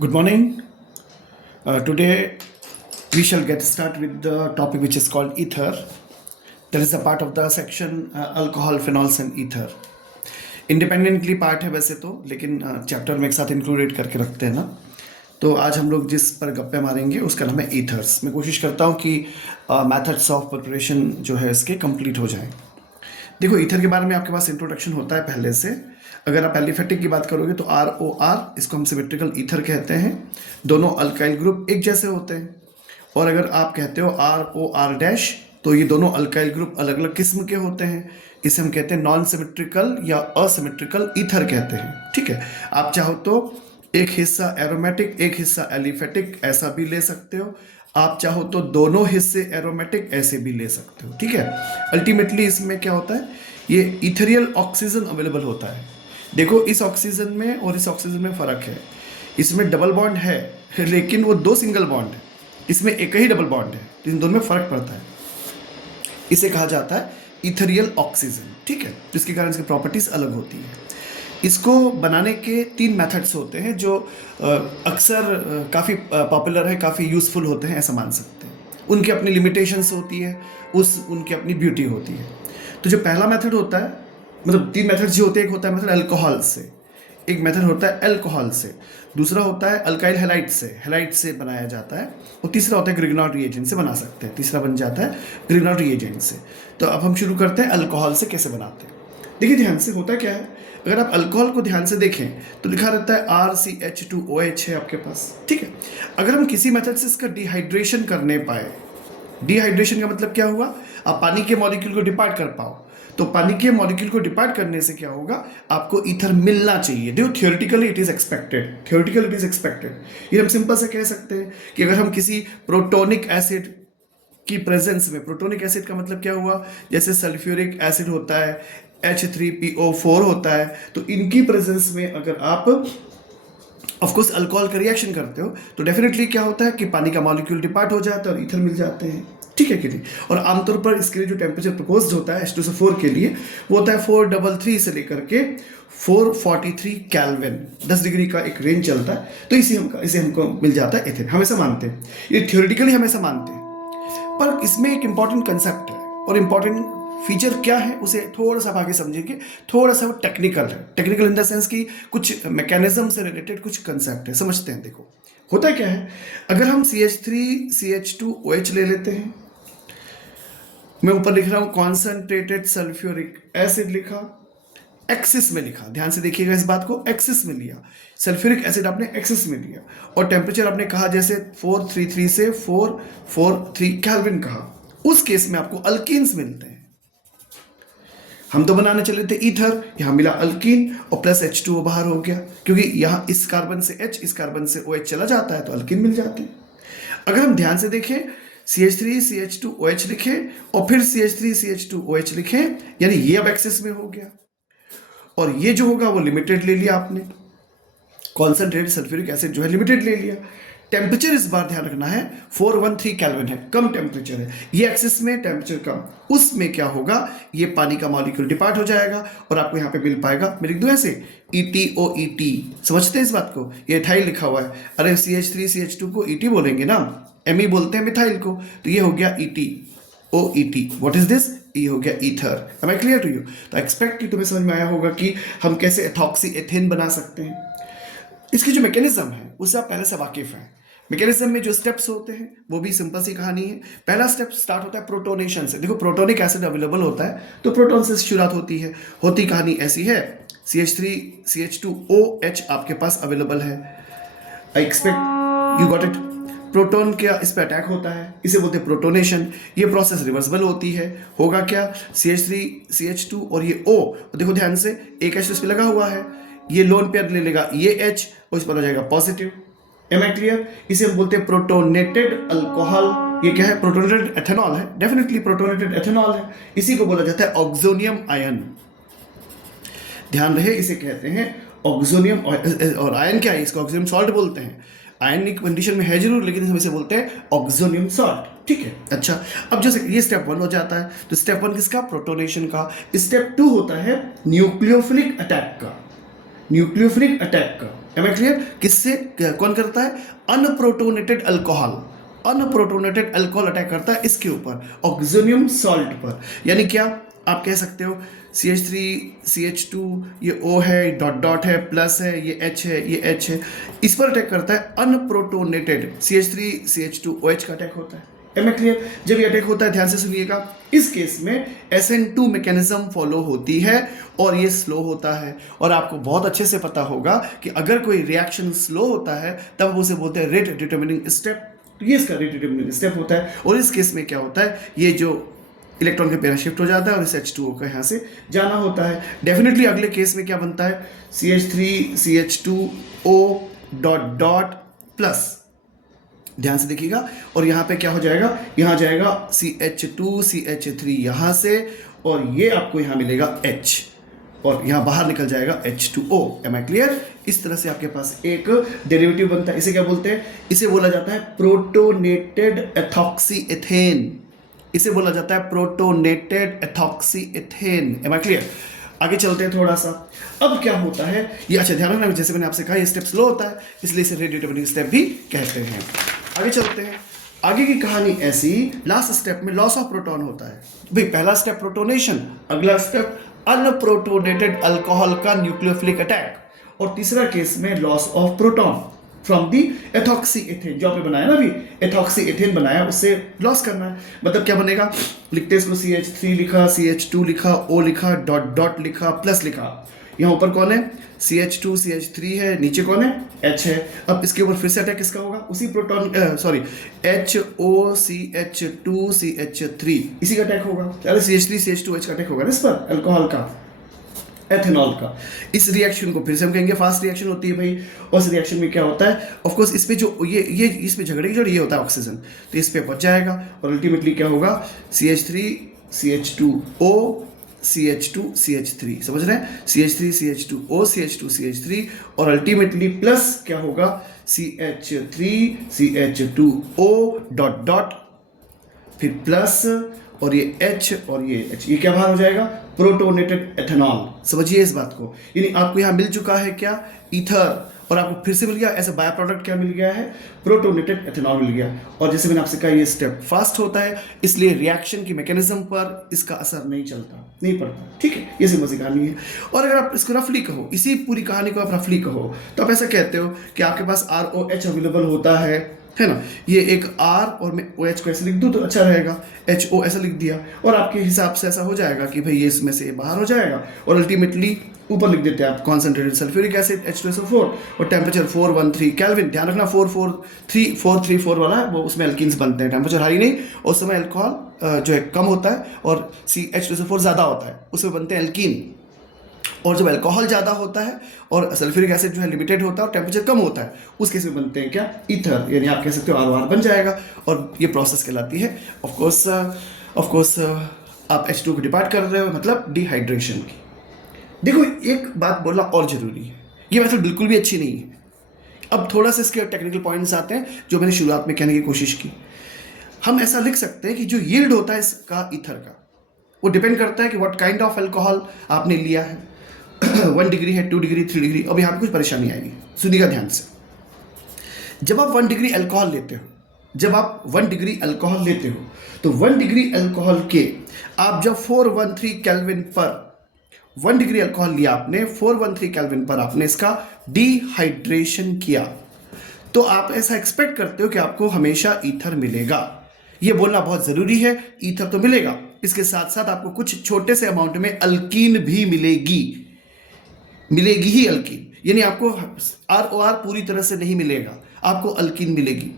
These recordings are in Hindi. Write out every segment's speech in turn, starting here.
Good morning. Today we shall get started with the topic which is called ether. That is a part of the section alcohol, phenols and ether. Independently part है वैसे तो, लेकिन चैप्टर में एक साथ इंक्लूडेड करके रखते हैं ना। तो आज हम लोग जिस पर गप्पे मारेंगे उसका नाम है ईथर्स। मैं कोशिश करता हूँ कि मेथड्स ऑफ प्रिपरेशन जो है इसके कंप्लीट हो जाए। देखो, ईथर के बारे में आपके पास इंट्रोडक्शन होता है पहले से। अगर आप एलिफेटिक की बात करोगे तो ROR, इसको हम सिमेट्रिकल ईथर कहते हैं। दोनों अल्काइल ग्रुप एक जैसे होते हैं। और अगर आप कहते हो ROR' तो ये दोनों अल्काइल ग्रुप अलग अलग किस्म के होते हैं। इसे हम कहते हैं नॉन सिमेट्रिकल या असिमेट्रिकल ईथर कहते हैं। ठीक है, आप चाहो तो एक हिस्सा एरोमेटिक एक हिस्सा एलिफेटिक ऐसा भी ले सकते हो। आप चाहो तो दोनों हिस्से एरोमेटिक ऐसे भी ले सकते हो। ठीक है, अल्टीमेटली इसमें क्या होता है, ये इथेरियल ऑक्सीजन अवेलेबल होता है। देखो, इस ऑक्सीजन में और इस ऑक्सीजन में फ़र्क है। इसमें डबल बॉन्ड है लेकिन वो दो सिंगल बॉन्ड है, इसमें एक ही डबल बॉन्ड है। इन दोनों में फ़र्क पड़ता है। इसे कहा जाता है इथेरियल ऑक्सीजन। ठीक है, जिसके कारण इसकी प्रॉपर्टीज़ अलग होती है। इसको बनाने के 3 मेथड्स होते हैं जो अक्सर काफ़ी पॉपुलर है, काफ़ी यूज़फुल होते हैं, ऐसा मान सकते हैं। उनकी अपनी लिमिटेशंस होती है, उनकी अपनी ब्यूटी होती है। तो जो पहला मेथड होता है, मतलब 3 मेथड्स जो होते हैं, एक होता है मेथड अल्कोहल से, एक मेथड होता है अल्कोहल से, दूसरा होता है अल्काइल हेलाइट से बनाया जाता है, और तीसरा होता है ग्रिग्नॉट रिएजेंट से बना सकते हैं। तीसरा बन जाता है ग्रिग्नॉट रिएजेंट से। तो अब हम शुरू करते हैं अल्कोहल से कैसे बनाते हैं। देखिए, ध्यान से होता क्या है, अगर आप अल्कोहल को ध्यान से देखें तो लिखा रहता है RCH2OH है आपके पास। ठीक है, अगर हम किसी मेथड से इसका डिहाइड्रेशन करने पाए, डिहाइड्रेशन का मतलब क्या हुआ, आप पानी के मॉलिक्यूल को डिपार्ट कर पाओ, तो पानी के मॉलिक्यूल को डिपार्ट करने से क्या होगा, आपको ईथर मिलना चाहिए। देखो, थियोरेटिकली इट इज एक्सपेक्टेड। ये हम सिंपल से कह सकते हैं कि अगर हम किसी प्रोटोनिक एसिड की प्रेजेंस में, प्रोटोनिक एसिड का मतलब क्या हुआ, जैसे सल्फ्यूरिक एसिड होता है, H3PO4 होता है, तो इनकी प्रेजेंस में अगर आप ऑफकोर्स अल्कोहल का रिएक्शन करते हो तो डेफिनेटली क्या होता है कि पानी का मॉलिक्यूल डिपार्ट हो जाता है और ईथर मिल जाते हैं। ठीक है कि नहीं। और आमतौर पर इसके लिए जो टेम्परेचर प्रपोज्ड होता है H2SO4 के लिए, वो होता है 433 से लेकर के 443 केल्विन, 10 डिग्री का एक रेंज चलता है। तो इसे हमको मिल जाता है एथेन, हमेशा मानते हैं। ये थ्योरेटिकली हमेशा मानते हैं, पर इसमें एक इंपॉर्टेंट कंसेप्ट है, और इंपॉर्टेंट फीचर क्या है उसे थोड़ा सा आगे समझेंगे। थोड़ा सा वो टेक्निकल है, टेक्निकल इन द सेंस कि कुछ मैकेनिज्म से रिलेटेड कुछ कंसेप्ट है, समझते हैं। देखो, होता क्या है, अगर हम CH3CH2OH ले लेते हैं, मैं ऊपर लिख रहा हूं कॉन्सेंट्रेटेड सल्फ्यूरिक एसिड लिखा, एक्सिस में लिखा, ध्यान से देखिएगा इस बात को, एक्सिस में लिया, सल्फ्यूरिक एसिड आपने एक्सिस में लिया, और टेम्परेचर आपने कहा जैसे 433 से 443 केल्विन कहा। उस केस में आपको अल्कीन्स मिलते हैं। हम तो बनाने चले थे ईथर, यहां मिला अल्कीन और प्लस H2O बाहर हो गया, क्योंकि यहां इस कार्बन से H, इस कार्बन से OH चला जाता है तो अल्कीन मिल जाते हैं। अगर हम ध्यान से देखें, CH3CH2OH लिखें और फिर CH3CH2OH लिखें, यानी ये अब एक्सेस में हो गया, और ये जो होगा वो लिमिटेड ले लिया आपने, कॉन्सेंट्रेटेड सल्फ्यूरिक एसिड जो है लिमिटेड ले लिया। टेम्परेचर इस बार ध्यान रखना है 413 केल्विन है, कम टेम्परेचर है, ये एक्सिस में टेम्परेचर कम, उसमें क्या होगा, ये पानी का मॉलिक्यूल डिपार्ट हो जाएगा और आपको यहाँ पे मिल पाएगा, मैं लिख दूं ऐसे ETOET। समझते हैं इस बात को, ये एथाइल लिखा हुआ है, अरे CH3CH2 को ET बोलेंगे ना, ME बोलते हैं मिथाइल को, तो ये हो गया ETOET। व्हाट इज दिस, ये हो गया ether. Am I clear to you. तो एक्सपेक्ट कि तुम्हें समझ में आया होगा कि हम कैसे एथॉक्सी एथेन बना सकते हैं। इसकी जो मैकेनिज्म है उससे आप पहले से वाकिफ हैं। मैकेनिज्म में जो स्टेप्स होते हैं वो भी सिंपल सी कहानी है। पहला स्टेप स्टार्ट होता है प्रोटोनेशन से। देखो, प्रोटोनिक एसिड अवेलेबल होता है तो प्रोटॉन से शुरुआत होती है। होती कहानी ऐसी है, CH3CH2OH आपके पास अवेलेबल है, I expect you got it. Proton क्या इस पर अटैक होता है, इसे बोलते हैं प्रोटोनेशन। ये प्रोसेस रिवर्सिबल होती है। होगा क्या, CH3CH2 और ये O, देखो ध्यान से, एक H इस पर लगा हुआ है, ये लोन पेयर ले लेगा ये H और इस पर हो जाएगा पॉजिटिव। M I clear. इसे हम बोलते हैं प्रोटोनेटेड अल्कोहल। ये क्या है, प्रोटोनेटेड एथेनॉल है, डेफिनेटली प्रोटोनेटेड एथेनॉल है। इसी को बोला जाता है ऑक्सोनियम आयन। ध्यान रहे, इसे कहते हैं ऑक्सोनियम, और आयन क्या है, इसको ऑक्सोनियम सॉल्ट बोलते हैं। आयनिक कंडीशन में है जरूर, लेकिन हम इसे बोलते हैं ऑक्सोनियम सॉल्ट। ठीक है, अच्छा, अब जैसे ये स्टेप 1 हो जाता है, तो स्टेप 1 किसका, प्रोटोनेशन का। स्टेप 2 होता है न्यूक्लियोफिलिक अटैक का, न्यूक्लियोफिलिक अटैक का। Am I clear? किससे कौन करता है? Unprotonated alcohol, unprotonated alcohol attack करता है इसके ऊपर, ऑक्सीनियम सॉल्ट पर। यानी क्या आप कह सकते हो CH3 CH2 ये O है, डॉट डॉट है, प्लस है, ये H है, ये H है, इस पर अटैक करता है। अनप्रोटोनेटेड CH3 CH2 OH का अटैक होता है। Am I clear? जब ये अटैक होता है ध्यान से सुनिएगा, इस केस में SN2 मैकेनिज्म फॉलो होती है और ये स्लो होता है। और आपको बहुत अच्छे से पता होगा कि अगर कोई रिएक्शन स्लो होता है तब हम उसे बोलते हैं रेट डिटर्मिनिंग स्टेप। तो ये इसका रेट डिटर्मिनिंग स्टेप होता है। और इस केस में क्या होता है, ये जो इलेक्ट्रॉन के पेयर शिफ्ट हो जाता है और इस H2O का यहाँ से जाना होता है। डेफिनेटली अगले केस में क्या बनता है, CH3 CH2O dot dot plus, ध्यान से देखिएगा, और यहाँ पे क्या हो जाएगा, यहाँ जाएगा CH2 CH3 यहाँ से, और ये आपको यहाँ मिलेगा H, और यहाँ बाहर निकल जाएगा H2O। Am I clear? इस तरह से आपके पास एक डेरिवेटिव बनता है। इसे क्या बोलते हैं? इसे बोला जाता है प्रोटोनेटेड एथॉक्सी एथेन। इसे बोला जाता है protonated ethoxy ethane. Am I clear? आगे चलते हैं थोड़ा सा। अब क्या होता है ये, अच्छा ध्यान रखना, जैसे मैंने आपसे कहा ये स्टेप स्लो होता है, इसलिए इसे रेट डिटर्मिनिंग स्टेप भी कहते हैं। आगे चलते हैं, आगे की कहानी ऐसी, लास्ट स्टेप में लॉस ऑफ प्रोटॉन होता है। भाई पहला स्टेप प्रोटोनेशन, अगला स्टेप अनप्रोटोनेटेड अल्कोहल का न्यूक्लियोफिलिक अटैक, और तीसरा केस में loss of proton from the ethoxy ethane. जो आपने बनाया ना अभी, एथॉक्सी एथेन बनाया, उससे लॉस करना है। मतलब क्या बनेगा, लिखते हैं इसको, CH3 लिखा, CH2 लिखा, O लिखा, डॉट डॉट लिखा, प्लस लिखा। यहाँ ऊपर कौन है, CH2 CH3 है, नीचे कौन है, H है। अब इसके ऊपर फिर से अटैक किसका होगा, उसी प्रोटॉन सॉरी HOCH2 CH3, इसी का अटैक होगा। अरे CH3 CH2H का अटैक होगा ना इस पर, अल्कोहल का, एथेनॉल का। इस रिएक्शन को फिर से हम कहेंगे फास्ट रिएक्शन होती है भाई। और इस रिएक्शन में क्या होता है, ऑफ कोर्स इस पे जो ये इस पे झगड़े की जो ये होता है ऑक्सीजन, तो इस पे बच जाएगा, और अल्टीमेटली क्या होगा, CH3 CH2O CH2 CH3, समझ रहे हैं, CH3 CH2O CH2 CH3, और अल्टीमेटली प्लस क्या होगा, CH3 CH2O डॉट डॉट, फिर प्लस, और ये H और ये H, ये क्या बाहर हो जाएगा, प्रोटोनेटेड एथेनॉल। समझिए इस बात को, यानी आपको यहाँ मिल चुका है क्या, ईथर, और आपको फिर से मिल गया ऐसा बाय प्रोडक्ट क्या मिल गया है, प्रोटोनेटेड एथेनॉल मिल गया। और जैसे मैंने आपसे कहा ये स्टेप फास्ट होता है, इसलिए रिएक्शन की मैकेनिज्म पर इसका असर नहीं चलता, नहीं पड़ता। ठीक है, ये सिंपल सी कहानी है। और अगर आप इसको रफली कहो, इसी पूरी कहानी को आप रफली कहो, तो आप ऐसा कहते हो कि आपके पास ROH अवेलेबल होता है ना, ये एक R और मैं OH को ऐसे लिख दूँ तो अच्छा रहेगा, HO ऐसा लिख दिया, और आपके हिसाब से ऐसा हो जाएगा कि भाई ये इसमें से बाहर हो जाएगा, और अल्टीमेटली ऊपर लिख देते हैं आप कॉन्सेंट्रेटेड सल्फ्यूरिक एसिड H2SO4, और टेम्परेचर 413 केल्विन। ध्यान रखना 434 वाला है वो, उसमें अल्कीन्स बनते हैं, टेम्परेचर हाई नहीं, उस समय अल्कोहल जो है कम होता है, और H2SO4 ज़्यादा होता है, उसमें बनते हैं एल्कीन। और जब अल्कोहल ज़्यादा होता है और सल्फ्यूरिक एसिड जो है लिमिटेड होता है और टेम्परेचर कम होता है, उस केस में बनते हैं क्या, ईथर, यानी आप कह सकते हो ROR बन जाएगा, और ये प्रोसेस कहलाती है ऑफ कोर्स आप H2 को डिपार्ट कर रहे हो, मतलब डिहाइड्रेशन की। देखो एक बात बोलना और ज़रूरी है, ये मेथड बिल्कुल भी अच्छी नहीं है। अब थोड़ा सा इसके टेक्निकल पॉइंट्स आते हैं जो मैंने शुरुआत में कहने की कोशिश की। हम ऐसा लिख सकते हैं कि जो यील्ड होता है इसका ईथर का, वो डिपेंड करता है कि व्हाट काइंड ऑफ अल्कोहल आपने लिया है। 1 डिग्री है, 2 डिग्री, 3 डिग्री। अब यहाँ पे कुछ परेशानी आएगी, सुनिएगा ध्यान से। जब आप 1 डिग्री अल्कोहल लेते हो, तो 1 डिग्री अल्कोहल के आप जब 413 केल्विन पर 1 डिग्री अल्कोहल लिया आपने, 413 केल्विन पर आपने इसका डिहाइड्रेशन किया, तो आप ऐसा एक्सपेक्ट करते हो कि आपको हमेशा ईथर मिलेगा। ये बोलना बहुत ज़रूरी है, ईथर तो मिलेगा, इसके साथ साथ आपको कुछ छोटे से अमाउंट में अल्कीन भी मिलेगी ही अल्कीन, यानी आपको ROR पूरी तरह से नहीं मिलेगा, आपको अल्कीन मिलेगी।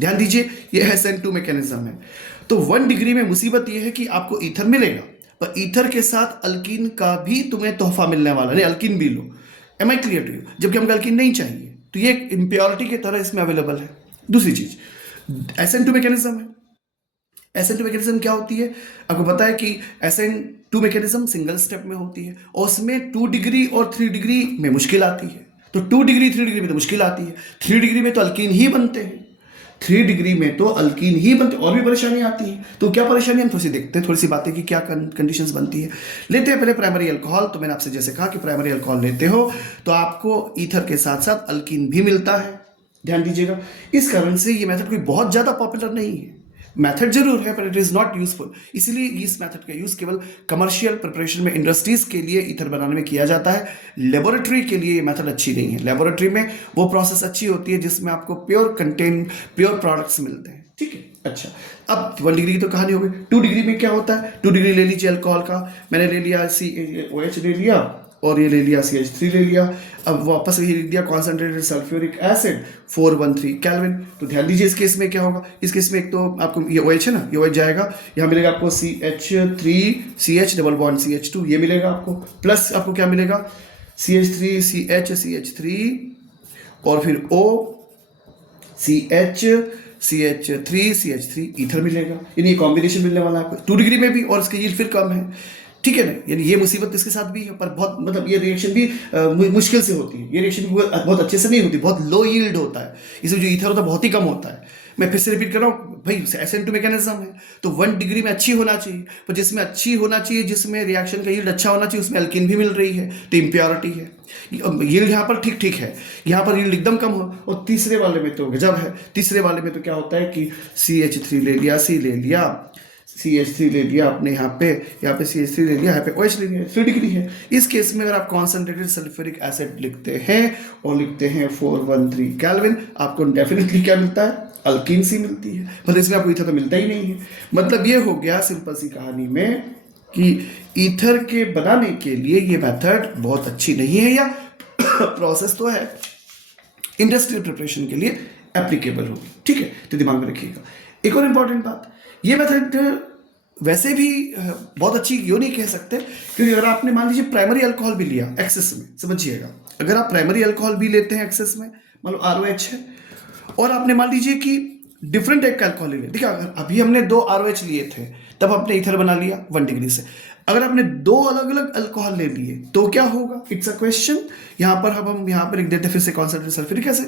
ध्यान दीजिए, ये SN2 मैकेनिज्म है। तो 1 डिग्री में मुसीबत ये है कि आपको ईथर मिलेगा, पर ईथर के साथ अल्कीन का भी तुम्हें तोहफा मिलने वाला, नहीं अल्कीन भी लो। Am I clear to you? जबकि हमको अल्कीन नहीं चाहिए, तो ये एक इम्प्योरिटी की तरह इसमें अवेलेबल है। दूसरी चीज SN2 मैकेनिज्म है। SN2 मैकेनिज्म क्या होती है, आपको पता है कि SN2 मैकेनिज्म सिंगल स्टेप में होती है, और उसमें 2 डिग्री और 3 डिग्री में मुश्किल आती है। तो 2 डिग्री 3 डिग्री में तो मुश्किल आती है, 3 डिग्री में तो अल्कीन ही बनते हैं। 3 डिग्री में तो अल्कीन ही बनते, और भी परेशानी आती है। तो क्या परेशानी, हम थोड़ी सी देखते हैं, थोड़ी सी बातें कि क्या कंडीशंस बनती है। लेते हैं पहले प्राइमरी अल्कोहल। तो मैंने आपसे जैसे कहा कि प्राइमरी अल्कोहल लेते हो तो आपको ईथर के साथ साथ अल्कीन भी मिलता है, ध्यान दीजिएगा। इस कारण से ये मेथड कोई बहुत ज़्यादा पॉपुलर नहीं है, मेथड जरूर है पर इट इज़ नॉट यूजफुल। इसलिए इस मेथड का यूज़ केवल कमर्शियल प्रिपरेशन में, इंडस्ट्रीज़ के लिए ईथर बनाने में किया जाता है। लेबोरेटरी के लिए ये मेथड अच्छी नहीं है। लेबोरेटरी में वो प्रोसेस अच्छी होती है जिसमें आपको प्योर प्रोडक्ट्स मिलते हैं, ठीक है। अच्छा, अब 1 डिग्री की तो कहानी हो गई। 2 डिग्री में क्या होता है, 2 डिग्री ले लीजिए अल्कोहल का। मैंने ले लिया COH ले लिया और ये ले लिया CH3 ले लिया। अब वापस ये लिख दिया कॉन्सेंट्रेटेड सल्फ्यूरिक एसिड 413 केल्विन। तो ध्यान दीजिए इस केस में क्या होगा, इस केस में एक तो आपको ये OH है ना, ये OH जाएगा, यहाँ मिलेगा आपको CH3 CH double bond CH2 ये मिलेगा आपको, प्लस आपको क्या मिलेगा CH3 CH3 और फिर O CH3 ईथर मिलेगा। यानी कॉम्बिनेशन मिलने वाला है आपको 2 डिग्री में भी, और इसकी यील्ड फिर कम है, ठीक है ना। यानी ये मुसीबत इसके साथ भी है, पर बहुत मतलब ये रिएक्शन भी मुश्किल से होती है। ये रिएक्शन भी बहुत अच्छे से नहीं होती, बहुत लो यील्ड होता है। इसमें जो ईथर होता है बहुत ही कम होता है। मैं फिर से रिपीट कर रहा हूँ भाई, SN2 मैकेनिज्म है तो 1 डिग्री में अच्छी होना चाहिए, पर जिसमें अच्छी होना चाहिए, जिसमें रिएक्शन का यील्ड अच्छा होना चाहिए, उसमें अल्किन भी मिल रही है तो इम्प्योरिटी है। यील्ड यहाँ पर ठीक ठीक है, यहाँ पर यील्ड एकदम कम हो। और तीसरे वाले में तो गजब है। तीसरे वाले में तो क्या होता है कि CH3 ले लिया, C ले लिया, CH3 ले लिया आपने, यहाँ पे CH3 ले लिया, यहाँ पे OH ले लिया, 3 डिग्री है। इस केस में अगर आप कॉन्सेंट्रेटेड सल्फ्यूरिक एसिड लिखते हैं और लिखते हैं 413 केल्विन, आपको डेफिनेटली क्या मिलता है, अल्कीन सी मिलती है। मतलब इसमें आपको ईथर तो मिलता ही नहीं है। मतलब ये हो गया सिंपल सी कहानी में कि ईथर के बनाने के लिए ये मेथड बहुत अच्छी नहीं है, या प्रोसेस तो है, इंडस्ट्रियल प्रिपरेशन के लिए एप्लीकेबल होगी, ठीक है। तो दिमाग में रखिएगा। एक और इम्पॉर्टेंट बात, ये मेथड वैसे भी बहुत अच्छी क्यों नहीं कह सकते, क्योंकि अगर आपने मान लीजिए प्राइमरी अल्कोहल भी लिया एक्सेस में, समझिएगा, अगर आप प्राइमरी अल्कोहल भी लेते हैं एक्सेस में, मान लो ROH है, और आपने मान लीजिए कि डिफरेंट टाइप का अल्कोहल ले लिया, देखिए अगर अभी हमने 2 ROH लिए थे तब आपने ईथर बना लिया 1 डिग्री से। अगर आपने 2 अलग अलग अल्कोहल ले लिए तो क्या होगा, इट्स अ क्वेश्चन। यहाँ पर हम यहाँ पर लिख देते हैं फिर से कॉन्सेंट्रेटेड सल्फ्यूरिक एसिड।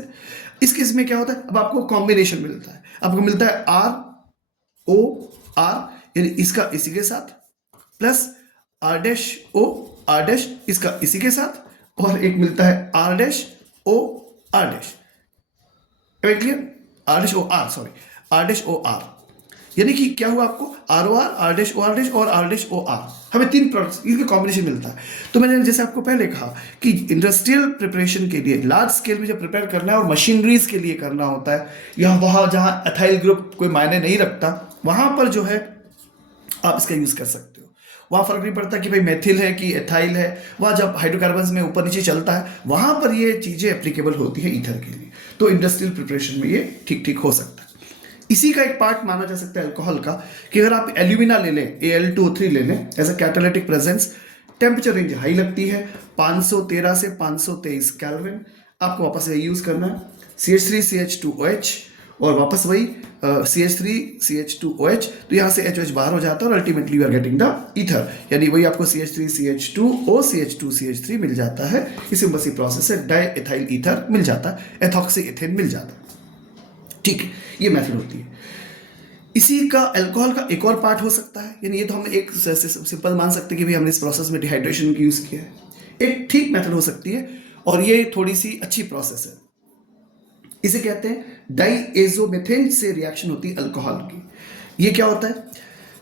इस केस में क्या होता है, अब आपको कॉम्बिनेशन मिलता है, आपको मिलता है ROR, यानी इसका इसी के साथ, प्लस R-O इसका इसी के साथ, और एक मिलता है R-O क्लियर, R-OR, यानी कि क्या हुआ आपको ROR, R-OR और R-OR, हमें 3 प्रोडक्ट्स इनके कॉम्बिनेशन मिलता है। तो मैंने जैसे आपको पहले कहा कि इंडस्ट्रियल प्रिपरेशन के लिए लार्ज स्केल में जब प्रिपेयर करना है और मशीनरीज के लिए करना होता है, या वहाँ जहाँ एथाइल ग्रुप कोई मायने नहीं रखता, वहाँ पर जो है आप इसका यूज़ कर सकते हो। वहाँ फर्क नहीं पड़ता कि भाई मेथिल है कि एथाइल है, वहाँ जब हाइड्रोकार्बन्स में ऊपर नीचे चलता है वहाँ पर ये चीज़ें एप्लीकेबल होती है ईथर के लिए। तो इंडस्ट्रियल प्रिपरेशन में ये ठीक ठीक हो सकता है। इसी का एक पार्ट माना जा सकता है अल्कोहल का, कि अगर आप एल्यूमिना ले लें, Al2O3 ले लें as a catalytic presence, temperature range high लगती है 513 से 523 केल्विन। आपको वापस यही यूज़ करना है, CH3 CH2OH और वापस वही CH3 CH2OH, तो यहाँ से HOH बाहर हो जाता है और ultimately you are getting the ether, यानी वही आपको CH3 CH2O CH2 CH3 मिल जाता है। इसी बस प्रोसेस से डाई एथाइल ईथर मिल जाता है, एथॉक्सी एथेन मिल जाता है, ठीक है। ये मेथड होती है। इसी का अल्कोहल का एक और पार्ट हो सकता है, यानी ये तो हम एक सिंपल मान सकते हैं कि भाई हमने इस प्रोसेस में डिहाइड्रेशन की यूज़ किया है। एक ठीक मेथड हो सकती है और ये थोड़ी सी अच्छी प्रोसेस है। इसे कहते हैं डाईएजोमेथेन से रिएक्शन होती है अल्कोहल की। ये क्या होता है,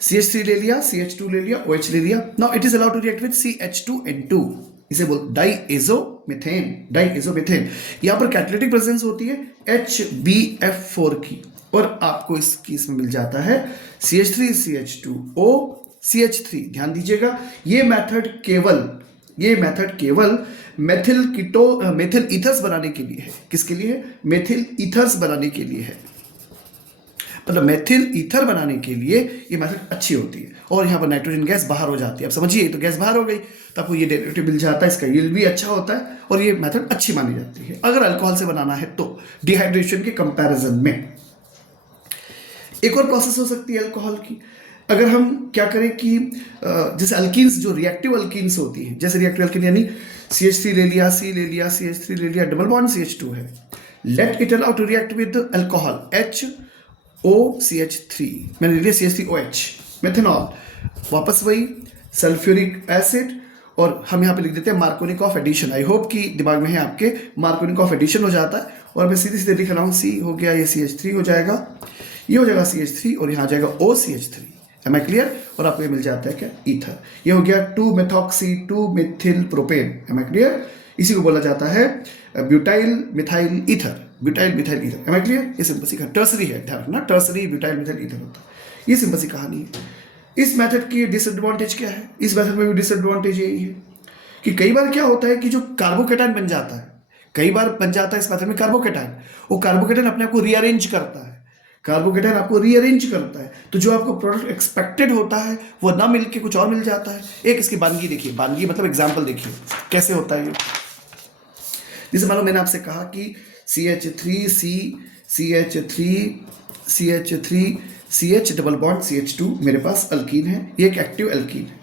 CH3 ले लिया, CH2 ले लिया, OH ले लिया, now it is allowed to react with CH2N2, इसे बोल डाईएजोमेथेन। यहाँ पर कैटालिटिक प्रेजेंस होती है HbF4 की, और आपको इसमें मिल जाता है CH3 CH2O CH3। ध्यान दीजिएगा, ये मेथड केवल मेथिल ईथर्स बनाने के लिए है। किसके लिए है, मेथिल ईथर्स बनाने के लिए है। मतलब मेथिल ईथर बनाने के लिए ये मेथड अच्छी होती है, और यहाँ पर नाइट्रोजन गैस बाहर हो जाती है। अब समझिए, तो गैस बाहर हो गई तो आपको ये डेरिवेटिव मिल जाता है, इसका यील्ड भी अच्छा होता है, और ये मेथड अच्छी मानी जाती है अगर अल्कोहल से बनाना है तो, डिहाइड्रेशन के कंपैरिजन में। एक और प्रोसेस हो सकती है अल्कोहल की, अगर हम क्या करें कि जैसे अल्कीन्स, जो रिएक्टिव अल्कीन्स होती हैं, जैसे रिएक्टिव अल्कीन यानी CH3 ले लिया, C ले लिया, CH3 ले लिया, डबल बॉन्ड CH2 है, let it allow to react with alcohol HOCH3, मैंने लिया CH3OH, मेथनॉल, वापस वही सल्फ्यूरिक एसिड, और हम यहाँ पे लिख देते हैं Markovnikov addition. I hope कि दिमाग में है आपके, मार्कोनिक ऑफ एडिशन हो जाता है, और मैं सीधे सीधे लिख रहा हूँ, C हो गया, ये CH3 हो जाएगा, ये हो जाएगा CH3, और यहाँ जाएगा OCH3। Am I clear? और आपको ये मिल जाता है क्या? ईथर। ये हो गया two methoxy two methyl propane. Am I clear? इसी को बोला जाता है butyl methyl ether, butyl methyl ether. Am I clear? ये सिंपल सी टर्सरी है, ध्यान रखना, टर्सरी ब्यूटाइल मिथाइल ईथर होता है। ये सिंपल सी कहानी है। इस मेथड की डिसएडवांटेज क्या है? इस मेथड में भी डिसएडवांटेज यही है कि कई बार क्या होता है कि जो कार्बोकेटाइन बन जाता है, कई बार बन जाता है इस मेथड में कार्बोकेटाइन, वो कार्बोकेटाइन अपने आप को रीअरेंज करता है, कार्बोकेटाइन आपको रीअरेंज करता है, तो जो आपको प्रोडक्ट एक्सपेक्टेड होता है वो ना मिल के कुछ और मिल जाता है। एक इसकी बानगी देखिए, बानगी मतलब एग्जाम्पल देखिए कैसे होता है ये। जैसे मान लो मैंने आपसे कहा कि CH3 डबल बॉन्ड CH2 मेरे पास अल्कीन है, ये एक एक्टिव अल्कीन है।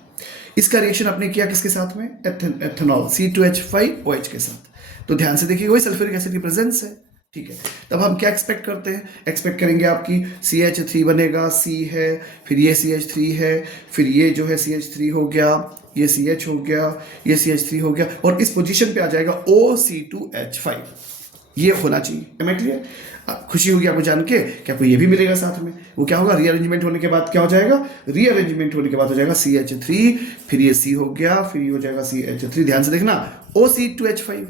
इसका रिएक्शन आपने किया किसके साथ में? एथेनॉल C2H5OH के साथ। तो ध्यान से देखिए, वही सल्फ्यूरिक एसिड की प्रेजेंस है, ठीक है। तब हम क्या एक्सपेक्ट करते हैं? एक्सपेक्ट करेंगे आपकी CH3 बनेगा, C है, फिर ये CH3 है, फिर ये जो है CH3 हो गया, ये CH हो गया, ये CH3 हो गया, और इस पोजीशन पे आ जाएगा OC2H5। ये होना चाहिए। Am I clear? खुशी होगी आपको जान के कि आपको ये भी मिलेगा साथ में। वो क्या होगा? रीअरेंजमेंट होने के बाद क्या हो जाएगा? रीअरेंजमेंट होने के बाद हो जाएगा CH3, फिर ये C हो गया, फिर ये हो जाएगा CH3। ध्यान से देखना, OC2H5।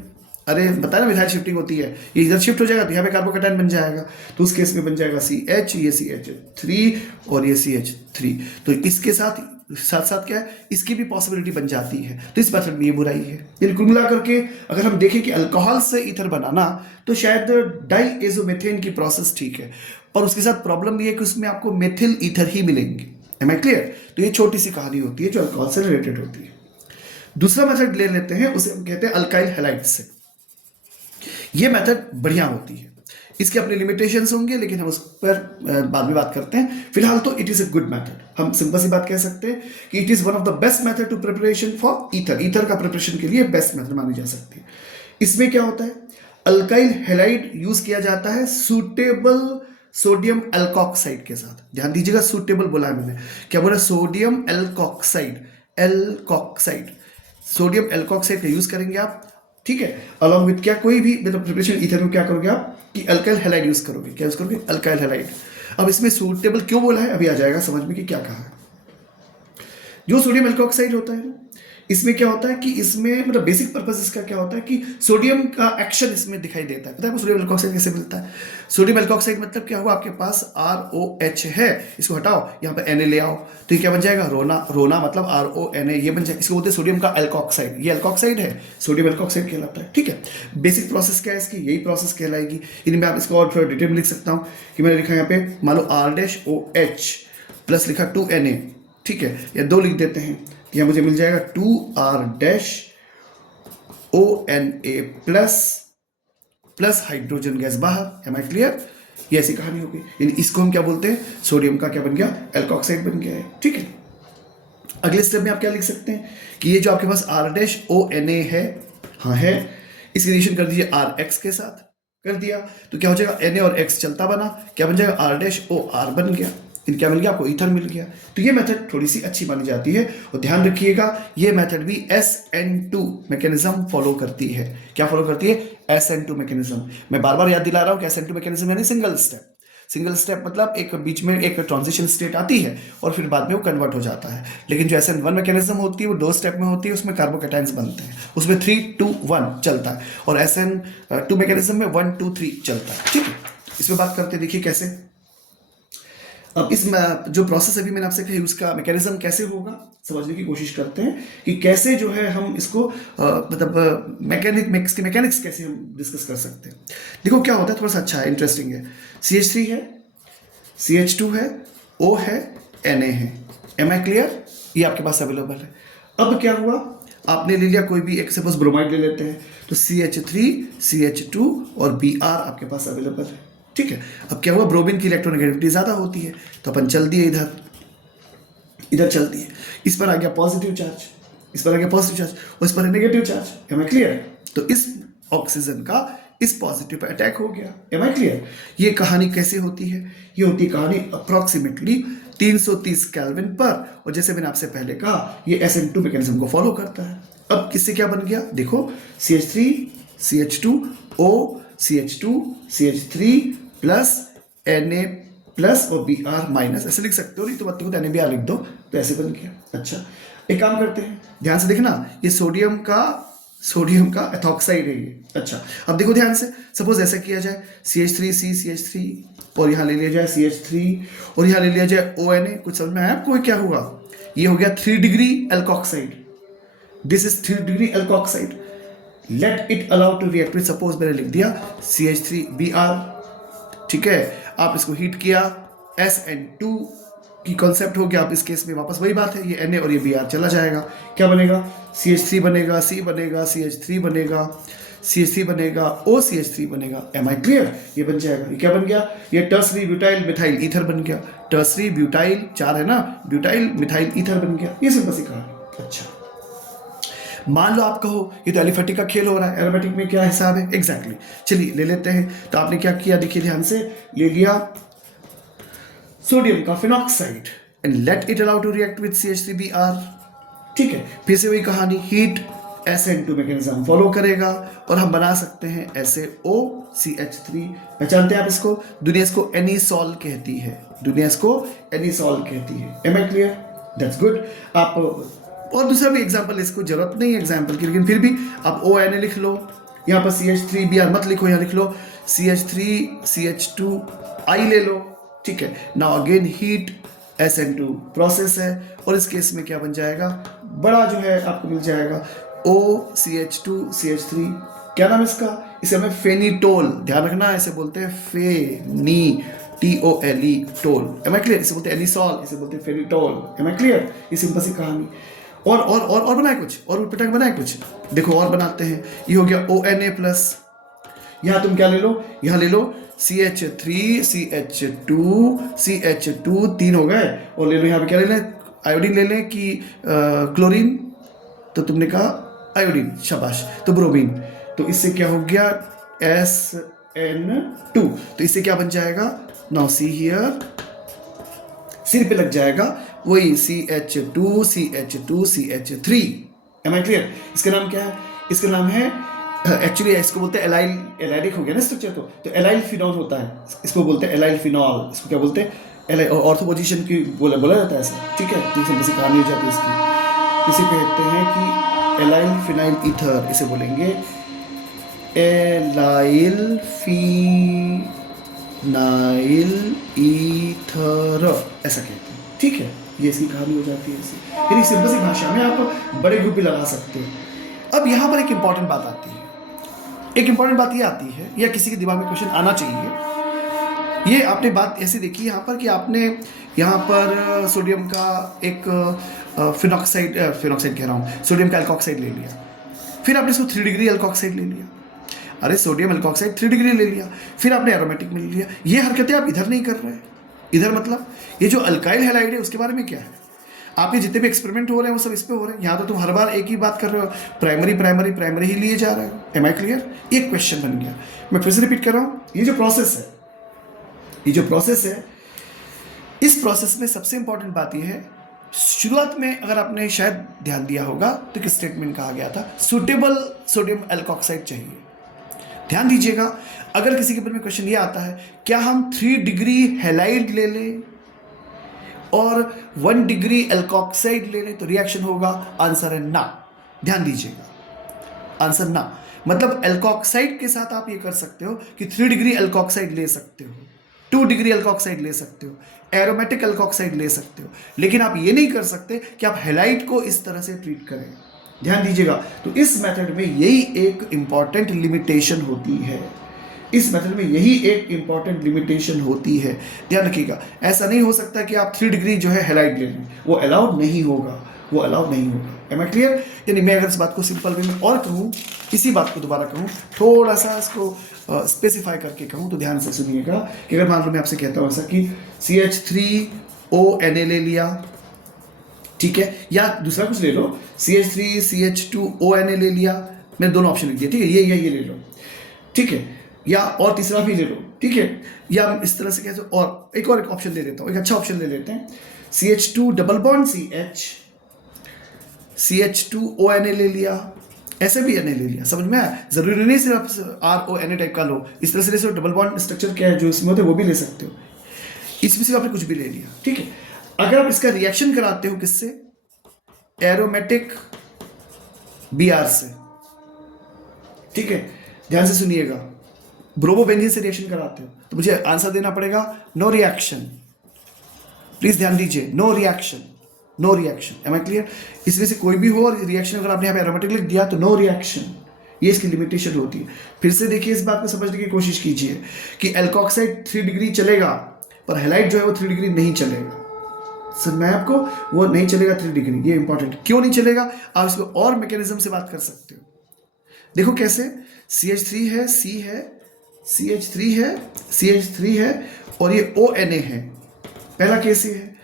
अरे बताया ना, मिथाइल शिफ्टिंग होती है, ये इधर शिफ्ट हो जाएगा तो यहाँ पे कार्बोकेटाइन बन जाएगा, तो उस केस में बन जाएगा CH, ये CH3 और ये CH3। तो इसके साथ साथ साथ क्या है, इसकी भी पॉसिबिलिटी बन जाती है। तो इस मेथड में ये बुराई है। यानी कुल मिला करके अगर हम देखें कि अल्कोहल से ईथर बनाना, तो शायद डाईएजोमेथेन की प्रोसेस ठीक है, पर उसके साथ प्रॉब्लम ये है कि उसमें आपको मेथिल ईथर ही मिलेंगे। Am I clear? तो ये छोटी सी कहानी होती है जो अल्कोहल से रिलेटेड होती है। दूसरा मेथड ले लेते हैं, उसे हम कहते हैं अल्काइल हैलाइड से। ये मेथड बढ़िया होती है, इसके अपने लिमिटेशंस होंगे, लेकिन हम उस पर बाद में बात करते हैं। फिलहाल तो it is a good method. हम सिंपल सी बात कह सकते हैं कि it is one of the best method to preparation for ether. Ether का प्रिपरेशन के लिए बेस्ट मेथड मानी जा सकती है। इसमें क्या होता है? अल्काइल हैलाइड यूज किया जाता है सूटेबल सोडियम एल्कोक्साइड के साथ। ध्यान दीजिएगा, सूटेबल बोला है मैंने, क्या बोला? Sodium alkoxide, alkoxide, sodium alkoxide का यूज करेंगे आप, ठीक है। अलॉन्ग विथ क्या, कोई भी मतलब प्रिपरेशन ईथर में क्या करोगे आप कि अल्काइल हैलाइड यूज करोगे। क्या यूज करोगे? Alkyl halide. अब इसमें सूटेबल क्यों बोला है, अभी आ जाएगा समझ में कि क्या कहा है। जो सोडियम एल्कोक्साइड होता है ना, इसमें क्या होता है कि इसमें मतलब बेसिक पर्पस इसका क्या होता है कि सोडियम का एक्शन इसमें दिखाई देता है। पता है सोडियम एल्कोक्साइड कैसे मिलता है? सोडियम एल्कोक्साइड मतलब क्या हुआ, आपके पास ROH है, इसको हटाओ, यहाँ पर Na ले आओ, तो ये क्या बन जाएगा? रोना। रोना मतलब RONA, ये बन जाएगा। इसको बोलते हैं सोडियम का एल्कोक्साइड, ये एल्कोक्साइड है, सोडियम एल्कोक्साइड कहलाता है, ठीक है। बेसिक प्रोसेस क्या है इसकी? यही प्रोसेस कहलाएगी। इनमें आप इसको और थोड़ा डिटेल में लिख सकता हूँ कि मैंने लिखा यहाँ पे, मान लो R-OH प्लस लिखा 2Na, ठीक है, या 2 लिख देते हैं, यह मुझे मिल जाएगा 2R-ONA प्लस हाइड्रोजन गैस बाहर। Am I clear? ये ऐसी कहानी हो गई। यानी इसको हम क्या बोलते हैं? सोडियम का क्या बन गया? एल्कोक्साइड बन गया है, ठीक है। अगले स्टेप में आप क्या लिख सकते हैं कि ये जो आपके पास R-ONA है, हाँ है, इसकी रिलेशन कर दीजिए RX के साथ, कर दिया तो क्या हो जाएगा? Na और X चलता बना, क्या बन जाएगा? R-OR बन गया। क्या मिल गया आपको? ईथर मिल गया। तो ये मेथड थोड़ी सी अच्छी मानी जाती है, और ध्यान रखिएगा ये मेथड भी SN2 मैकेनिज्म फॉलो करती है। क्या फॉलो करती है? SN2 mechanism. मैं बार बार याद दिला रहा हूं कि SN2 मैकेनिज्म यानी सिंगल स्टेप। सिंगल स्टेप मतलब एक बीच में एक ट्रांजिशन स्टेट आती है और फिर बाद में वो कन्वर्ट हो जाता है। लेकिन जो SN1 मैकेनिज्म होती है वो 2 स्टेप में होती है, उसमें कार्बोकेटाइन्स बनते हैं, उसमें 3-2-1 चलता है, और SN2 मैकेनिज्म में 1-2-3 चलता है, ठीक है। इसमें बात करते देखिए कैसे। अब इस जो प्रोसेस अभी मैंने आपसे कही उसका मैकेनिज्म कैसे होगा समझने की कोशिश करते हैं कि कैसे जो है हम इसको मतलब मैकेनिक्स कैसे हम डिस्कस कर सकते हैं। देखो क्या होता है, थोड़ा सा अच्छा है, इंटरेस्टिंग है। CH3 है, CH2 है, O है, Na है। Am I clear? ये आपके पास अवेलेबल है। अब क्या हुआ, आपने ले लिया कोई भी एक, सपोज ब्रोमाइड ले लेते हैं, तो CH3 CH2 और Br आपके पास अवेलेबल है, ठीक है। अब क्या हुआ, ब्रोमीन की इलेक्ट्रोनेगेटिविटी ज़्यादा होती है, तो अपन चल दिए इधर चलती है, इस पर आ गया पॉजिटिव चार्ज, इस पर आ गया पॉजिटिव चार्ज, और इस पर negative charge. Am I clear? तो इस ऑक्सीजन का इस पॉजिटिव पे अटैक हो गया। Am I clear? ये कहानी कैसे होती है? ये होती है कहानी अप्रॉक्सीमेटली 330 केल्विन पर, और जैसे मैंने आपसे पहले कहा ये SN2 मैकेनिज्म को फॉलो करता है। अब किससे क्या बन गया देखो, CH3 CH2 O CH2 CH3 plus Na plus और Br माइनस, ऐसे लिख सकते हो, नहीं तो मत लिखो तो NaBr लिख दो, तो ऐसे बन गया। अच्छा एक काम करते हैं, ध्यान से देखना, ये सोडियम का एथॉक्साइड है ये। अच्छा अब देखो ध्यान से, सपोज ऐसा किया जाए CH3C CH3 और यहाँ ले लिया जाए CH3 और यहाँ ले लिया जाए ONA, कुछ समझ में आया आपको क्या हुआ? ये हो गया 3 degree alkoxide, this is 3 degree alkoxide, let it allow to react with, suppose मैंने लिख दिया CH3Br, ठीक है, आप इसको हीट किया, SN2 की कॉन्सेप्ट हो गया। आप इस केस में वापस वही बात है, ये Na और ये Br चला जाएगा, क्या बनेगा? CH3 बनेगा, C बनेगा, CH3 बनेगा, CH3 बनेगा, OCH3 बनेगा। Am I clear? ये बन जाएगा, ये क्या बन गया? ये टर्सरी ब्यूटाइल मिथाइल ईथर बन गया। टर्सरी ब्यूटाइल 4 है ना, ब्यूटाइल मिथाइल ईथर बन गया। ये सिंपल सी कहानी। अच्छा मान लो आप कहो ये तो एलिफेटिक का खेल हो रहा है, एरोमेटिक में क्या हिसाब है? एग्जैक्टली चलिए ले लेते हैं। तो आपने क्या किया देखिए ध्यान से, ले लिया सोडियम का phenoxide and let it allow to react with CH3Br, ठीक है, फिर से वही कहानी, हीट SN2 मैकेनिज्म फॉलो करेगा और हम बना सकते हैं SaOCH3। पहचानते हैं आप इसको? दुनिया इसको एनिसॉल कहती है, दुनिया इसको एनिसॉल कहती है। Am I clear? That's good. आप और दूसरा भी एग्जाम्पल, इसको जरूरत नहीं है एग्जाम्पल की, लेकिन फिर भी आप ONA लिख लो, यहाँ पर CH3Br मत लिखो, यहाँ लिख लो CH3CH2I ले लो, ठीक है। Now again heat SN2 process है और इस केस में क्या बन जाएगा, बड़ा जो है आपको मिल जाएगा OCH2CH3, क्या नाम है इसका? इसे हमें फेनिटोल, ध्यान रखना इसे बोलते हैं TOLE टोल। Am I clear? इसे बोलते हैं एनिसॉल, इसे बोलते हैं फेनिटोल। Am I clear? ये सिंपल सी कहानी। और बनाए कुछ, और पटक बनाए कुछ, देखो और बनाते हैं। ये हो गया ONA प्लस, यहाँ तुम क्या ले लो, यहाँ ले लो CH3 CH2 तीन हो गए, और ले लो यहाँ पे क्या ले लें, आयोडीन ले लें कि क्लोरीन, तो तुमने कहा आयोडीन, शाबाश, तो ब्रोमीन, तो इससे क्या हो गया SN2, तो इससे क्या बन जाएगा, नाउ सी हियर, सिर पे लग जाएगा वही CH2 एम आई क्लियर? इसका नाम क्या है? इसका नाम है एक्चुअली इसको बोलते हैं एलाइलिक हो गया ना स्ट्रक्चर, तो एलाइल फिनॉल होता है, इसको बोलते हैं एलाइल फिनॉल, इसको क्या बोलते हैं, ऑर्थो पोजीशन की बोला जाता है ऐसा, ठीक है। तो बस कहानी हो जाती है इसकी, इसे कहते हैं कि एलाइल फिनाइल ईथर, इसे बोलेंगे एलाइल फिनाइल ईथर, ऐसा कहते हैं, ठीक है। ये इसकी कहानी हो जाती है ऐसी, यानी सिंपल सी भाषा में आप बड़े ग्रुप भी लगा सकते हो। अब यहाँ पर एक इंपॉर्टेंट बात आती है, एक इंपॉर्टेंट बात ये आती है, या किसी के दिमाग में क्वेश्चन आना चाहिए, ये आपने बात ऐसे देखी यहाँ पर कि आपने यहाँ पर सोडियम का एक फिनॉक्साइड कह रहा हूँ, सोडियम का एल्कोक्साइड ले लिया, फिर आपने इसको 3 डिग्री एल्कोक्साइड ले लिया, अरे सोडियम एल्कोक्साइड 3 डिग्री ले लिया, फिर आपने एरोमेटिक में ले लिया। ये हरकतें आप इधर नहीं कर रहे हैं, इधर मतलब ये जो अल्काइल हैलाइड है उसके बारे में क्या है, आपके जितने भी एक्सपेरिमेंट हो रहे हैं वो सब इस पे हो रहे हैं। यहाँ तो तुम हर बार एक ही बात कर रहे हो, प्राइमरी ही लिए जा रहे हो। Am I clear? एक क्वेश्चन बन गया, मैं फिर से रिपीट कर रहा हूँ, ये जो प्रोसेस है, इस प्रोसेस में सबसे इंपॉर्टेंट बात यह है, शुरुआत में अगर आपने शायद ध्यान दिया होगा तो किस स्टेटमेंट कहा गया था, सुटेबल सोडियम एल्कोक्साइड चाहिए। ध्यान दीजिएगा, अगर किसी के ऊपर में क्वेश्चन ये आता है क्या हम 3 डिग्री हैलाइड ले लें और 1 डिग्री एल्कोक्साइड ले लें तो रिएक्शन होगा, आंसर है ना। ध्यान दीजिएगा, आंसर ना, मतलब एल्कोक्साइड के साथ आप ये कर सकते हो कि 3 डिग्री एल्कोक्साइड ले सकते हो, 2 डिग्री एल्कोक्साइड ले सकते हो, एरोमेटिक एल्कोक्साइड ले सकते हो, लेकिन आप ये नहीं कर सकते कि आप हैलाइड को इस तरह से ट्रीट करें। ध्यान दीजिएगा, तो इस मेथड में यही एक इंपॉर्टेंट लिमिटेशन होती है, ध्यान रखिएगा। ऐसा नहीं हो सकता कि आप 3 डिग्री जो है हैलाइड ले लें, वो अलाउड नहीं होगा। Am I clear? यानी मैं अगर इस बात को सिंपल वे में और कहूँ, इसी बात को दोबारा कहूँ, थोड़ा सा इसको स्पेसिफाई करके कहूँ, तो ध्यान से सुनिएगा कि अगर मान लो मैं आपसे कहता हूँ ऐसा कि CH3ONA ले लिया, ठीक है, या दूसरा कुछ ले लो, CH3CH2ONA ले लिया, मैंने दोनों ऑप्शन लिख दिया, ठीक है, ये ले लो, ठीक है, या और तीसरा भी ले लो, ठीक है, या हम इस तरह से कैसे और एक ऑप्शन ले लेता हूँ, एक अच्छा ऑप्शन ले लेते हैं, CH2 डबल बॉन्ड CH2ONA ले लिया, ऐसे भी Na ले लिया, समझ में आया? जरूरी नहीं सिर्फ RONA टाइप का लो, इस तरह से डबल बॉन्ड स्ट्रक्चर क्या है जो इसमें होते हैं वो भी ले सकते हो, इसमें से आपने कुछ भी ले लिया, ठीक है। अगर आप इसका रिएक्शन कराते हो किससे, एरोमेटिक Br से, ठीक है, ध्यान से सुनिएगा, ब्रोमोबेंजीन से रिएक्शन कराते हो तो मुझे आंसर देना पड़ेगा नो रिएक्शन, प्लीज ध्यान दीजिए, no reaction, no reaction, am I clear? इसमें से कोई भी हो और रिएक्शन अगर आपने यहाँ पे एरोमेटिक लिख दिया तो नो रिएक्शन, ये इसकी लिमिटेशन होती है। फिर से देखिए, इस बात को समझने की कोशिश कीजिए कि एल्कोक्साइड 3 डिग्री चलेगा पर हैलाइड जो है वो 3 डिग्री नहीं चलेगा, सर मैं आपको, वो नहीं चलेगा 3 डिग्री, ये इंपॉर्टेंट, क्यों नहीं चलेगा आप इसको और मैकेनिज्म से बात कर सकते हो। देखो कैसे, CH3 है, C है, CH3 है, CH3 है और ये ONA है, पहला केस ये है।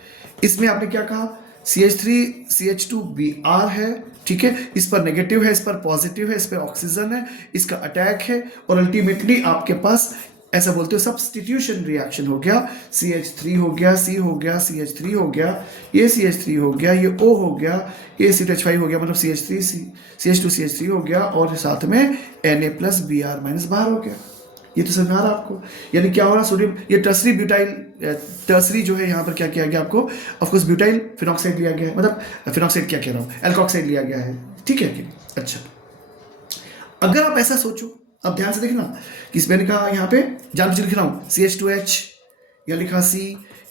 इसमें आपने क्या कहा, CH3 CH2Br है, ठीक है, इस पर नेगेटिव है, इस पर पॉजिटिव है, इस पर ऑक्सीजन है, इसका अटैक है और अल्टीमेटली आपके पास ऐसा बोलते हो सब्स्टिट्यूशन रिएक्शन हो गया, CH3 हो गया, C हो गया, CH3 हो गया, ये CH3 हो गया, ये O हो गया, ये C2H5 हो गया, मतलब CH3 CH2 CH3 हो गया और साथ में Na प्लस Br माइनस बाहर हो गया। ये तो समझ आ रहा आपको, यानी क्या हो रहा, सोडियम, ये टर्सरी ब्यूटाइल, टर्सरी जो है यहाँ पर क्या किया गया आपको, ऑफकोर्स ब्यूटाइल फिनॉक्साइड लिया गया है, मतलब फिनॉक्साइड क्या कह रहा हूँ, एल्कोक्साइड लिया गया है, ठीक है कि अच्छा। अगर आप ऐसा सोचो, अब ध्यान से देखना कि इस मैंने कहा यहाँ पे जान लिख रहा हूँ CH2H, यहाँ लिखा C,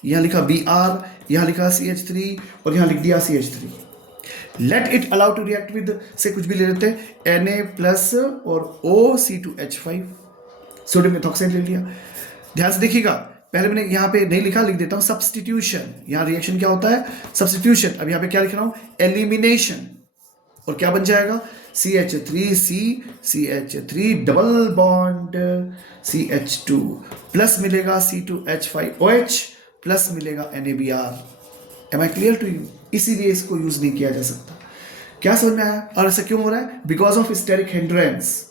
यहाँ लिखा Br, यहाँ लिखा CH3 और यहाँ लिख दिया CH3। Let it allow to react with से कुछ भी ले लेते हैं, Na प्लस और OC2H5, सोडियम मेथॉक्साइड ले लिया। ध्यान से देखिएगा, पहले मैंने यहाँ पे नहीं लिखा, लिख देता हूँ सब्स्टिट्यूशन, यहाँ रिएक्शन क्या होता है, सब्स्टिट्यूशन। अब यहाँ पे क्या लिख रहा हूँ, एलिमिनेशन, और क्या बन जाएगा, CH3C CH3 double bond CH2 plus मिलेगा C2H5OH प्लस मिलेगा NaBr। Am I clear to you? इसीलिए इसको यूज नहीं किया जा सकता। क्या समझ में आया? और ऐसा क्यों हो रहा है? Because of steric hindrance.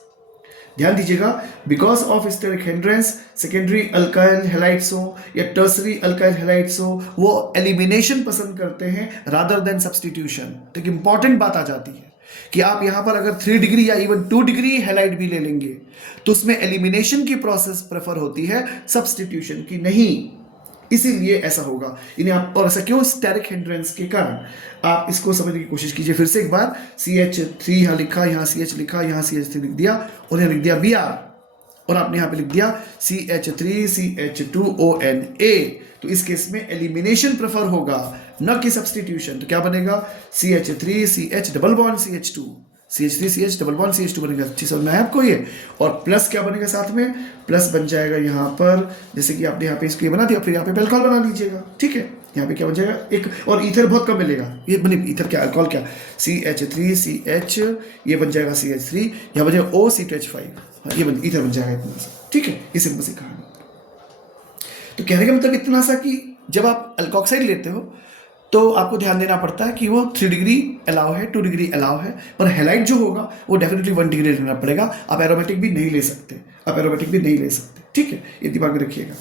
ध्यान दीजिएगा, because of steric hindrance secondary alkyl halides हो या टर्सरी अल्काइल हैलाइड्स हो, वो एलिमिनेशन पसंद करते हैं रादर देन सब्स्टिट्यूशन। तो एक इंपॉर्टेंट बात आ जाती है कि आप यहां पर अगर 3 डिग्री या इवन 2 डिग्री हैलाइड भी ले लेंगे तो उसमें एलिमिनेशन की प्रोसेस प्रेफर होती है, सब्स्टिट्यूशन की नहीं। इसीलिए ऐसा होगा इन्हें आप, और ऐसा क्यों? स्टेरिक हिंड्रेंस के कारण। आप इसको समझने की कोशिश कीजिए फिर से एक बार। CH3 यहाँ लिखा, यहाँ CH लिखा, यहाँ CH3 लिख दिया और यहाँ लिख दिया Br और आपने यहाँ पे लिख दिया CH3 CH2ONA। तो इस केस में एलिमिनेशन प्रेफर होगा न कि सब्स्टिट्यूशन। तो क्या बनेगा, CH3 CH double bond CH2, CH3 CH double bond CH2 बनेगा। अच्छी समझ में है आपको ये? और प्लस क्या बनेगा साथ में, प्लस बन जाएगा यहाँ पर, जैसे कि आपने यहाँ पे इसको ये बना दिया, फिर यहाँ पे अल्कोहल बना लीजिएगा, ठीक है। यहाँ पे क्या बन जाएगा एक, और ईथर बहुत कम मिलेगा, ये बने ईथर क्या, अल्कोहल क्या, CH3 CH, ये बन जाएगा CH3, यहाँ बन जाएगा OC2H5, ये बन ईथर बन जाएगा इतना सा, ठीक है। ये सिंपल सी कहानी। तो कहने का मतलब इतना सा कि जब आप अल्कोक्साइड लेते हो तो आपको ध्यान देना पड़ता है कि वो 3 डिग्री अलाउ है, 2 डिग्री अलाउ है, पर हैलाइड जो होगा वो डेफिनेटली 1 डिग्री लेना पड़ेगा। आप एरोमेटिक भी नहीं ले सकते, आप एरोमेटिक भी नहीं ले सकते, ठीक है, ये दिमाग में रखिएगा।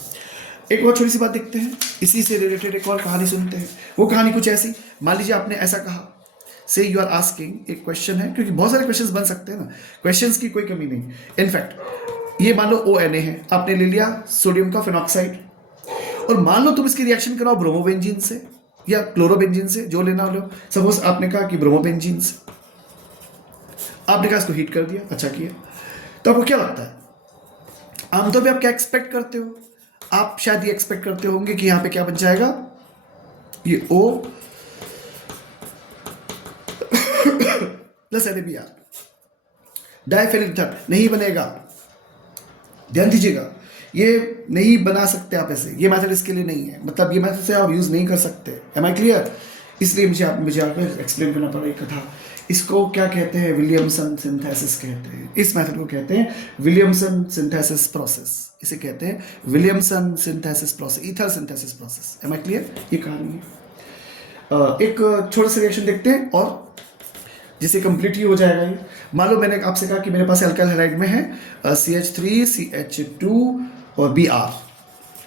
एक और छोटी सी बात देखते हैं, इसी से रिलेटेड एक और कहानी सुनते हैं। वो कहानी कुछ ऐसी, मान लीजिए आपने ऐसा कहा, से यू आर आस्किंग, एक क्वेश्चन है, क्योंकि बहुत सारे क्वेश्चंस बन सकते हैं ना, क्वेश्चंस की कोई कमी नहीं। इनफैक्ट ये मान लो ONA है, आपने ले लिया सोडियम का फिनॉक्साइड, और मान लो तुम इसकी रिएक्शन कराओ ब्रोमोबेंजीन से या क्लोरोबेंजीन से, जो लेना लो। सपोज आपने कहा कि ब्रोमोबेंजीन से, आपने कहा इसको हीट कर दिया, अच्छा किया, तो आपको क्या लगता है, आमतौर पे आप क्या एक्सपेक्ट करते हो? आप शायद ये एक्सपेक्ट करते होंगे कि यहाँ पे क्या बन जाएगा, ये O plus NaBr, diphenyl ether नहीं बनेगा। ध्यान दीजिएगा, ये नहीं बना सकते आप ऐसे, ये मेथड इसके लिए नहीं है, मतलब ये मेथड से आप यूज नहीं कर सकते। Am I clear? इसलिए मुझे आपको एक्सप्लेन करना पड़ा एक कथा। इसको क्या कहते हैं, विलियमसन सिंथेसिस कहते हैं। इस मेथड को कहते हैं विलियमसन सिंथेसिस प्रोसेस, इसे कहते हैं Williamson synthesis process, ether synthesis process. Am I clear? ये कहानी है। एक छोटा सा रिएक्शन देखते हैं और जिससे कंप्लीट ही हो जाएगा ये। मान लो मैंने आपसे कहा कि मेरे पास अल्काइल हैलाइड में है CH3 CH2 और Br,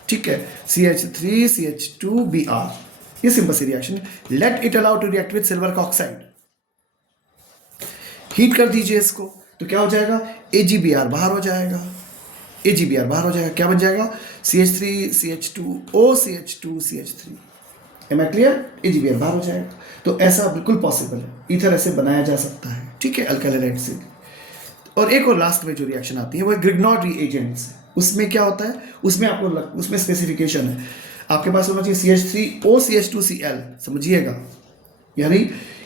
ठीक है, CH3 CH2 Br, ये सिंपल सी reaction. Let it allow to react with silver का ऑक्साइड, हीट कर दीजिए इसको, तो क्या हो जाएगा, AgBr बाहर हो जाएगा, AgBr बाहर हो जाएगा, क्या बन जाएगा, CH3 CH2O CH2 CH3। M I clear? AgBr बाहर हो जाएगा। तो ऐसा बिल्कुल पॉसिबल है, ईथर ऐसे बनाया जा सकता है, ठीक है, अल्काइल हैलाइड से। और एक और लास्ट में जो रिएक्शन आती है वो ग्रिग्नॉड रिएजेंट से। उसमें क्या होता है, उसमें आपको उसमें स्पेसिफिकेशन है, आपके पास होना चाहिए CH3O CH2Cl, समझिएगा। यानी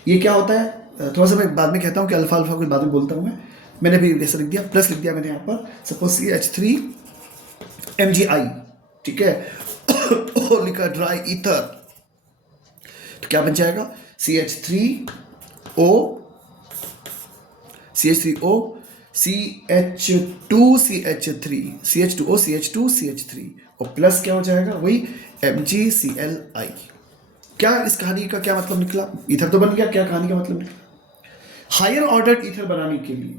ये क्या होता है, थोड़ा सा मैं बाद में कहता हूँ कि अल्फा अल्फा कुछ बाद में बोलता हूँ मैंने भी जैसे लिख दिया, प्लस लिख दिया मैंने यहाँ पर, सपोज CH3 MgI, ठीक है, और लिखा ड्राई ईथर, तो क्या बन जाएगा, CH3O CH2 CH2 CH3 और प्लस क्या हो जाएगा, वही MgClI। क्या इस कहानी का क्या मतलब निकला, ईथर तो बन गया, क्या कहानी का मतलब निकला, हायर ऑर्डर ईथर बनाने के लिए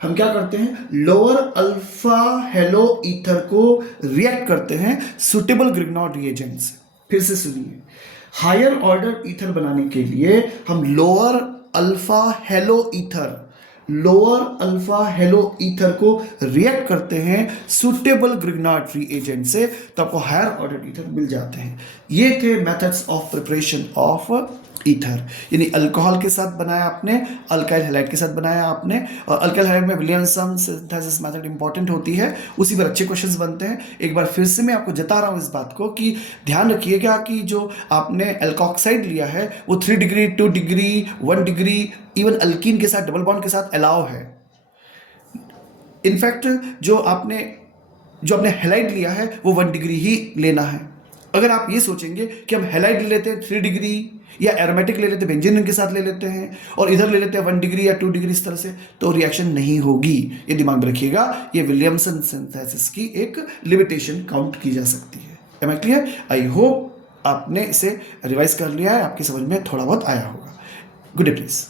हम क्या करते हैं, लोअर अल्फा हेलो ईथर को रिएक्ट करते हैं सुटेबल ग्रिग्नॉड रिएजेंट से। फिर से सुनिए, हायर ऑर्डर ईथर बनाने के लिए हम लोअर अल्फा हेलो ईथर को रिएक्ट करते हैं सुटेबल ग्रिग्नॉड रिएजेंट से, तो आपको हायर ऑर्डर ईथर मिल जाते हैं। ये थे methods of preparation of ether, यानी अल्कोहल के साथ बनाया आपने, अल्काइल हैलाइड के साथ बनाया आपने, और अल्काइल हैलाइड में विलियमसन सिंथेसिस मेथड इंपॉर्टेंट होती है, उसी पर अच्छे क्वेश्चंस बनते हैं। एक बार फिर से मैं आपको जता रहा हूँ इस बात को कि ध्यान रखिएगा कि जो आपने एल्कोक्साइड लिया है वो 3 degree 2 degree 1 degree even alkyne के साथ डबल बॉन्ड के साथ अलाउ है। इनफैक्ट जो आपने हैलाइड लिया है वो 1 डिग्री ही लेना है। अगर आप ये सोचेंगे कि हम हैलाइड ले लेते हैं 3 डिग्री या एरोमेटिक ले लेते हैं, बेंजीन के साथ ले लेते हैं और इधर ले लेते हैं 1 डिग्री या 2 डिग्री इस तरह से, तो रिएक्शन नहीं होगी। ये दिमाग में रखिएगा, ये विलियमसन सिंथेसिस की एक लिमिटेशन काउंट की जा सकती है। Am I clear? I hope आपने इसे रिवाइज कर लिया है, आपकी समझ में थोड़ा बहुत आया होगा। Good day please.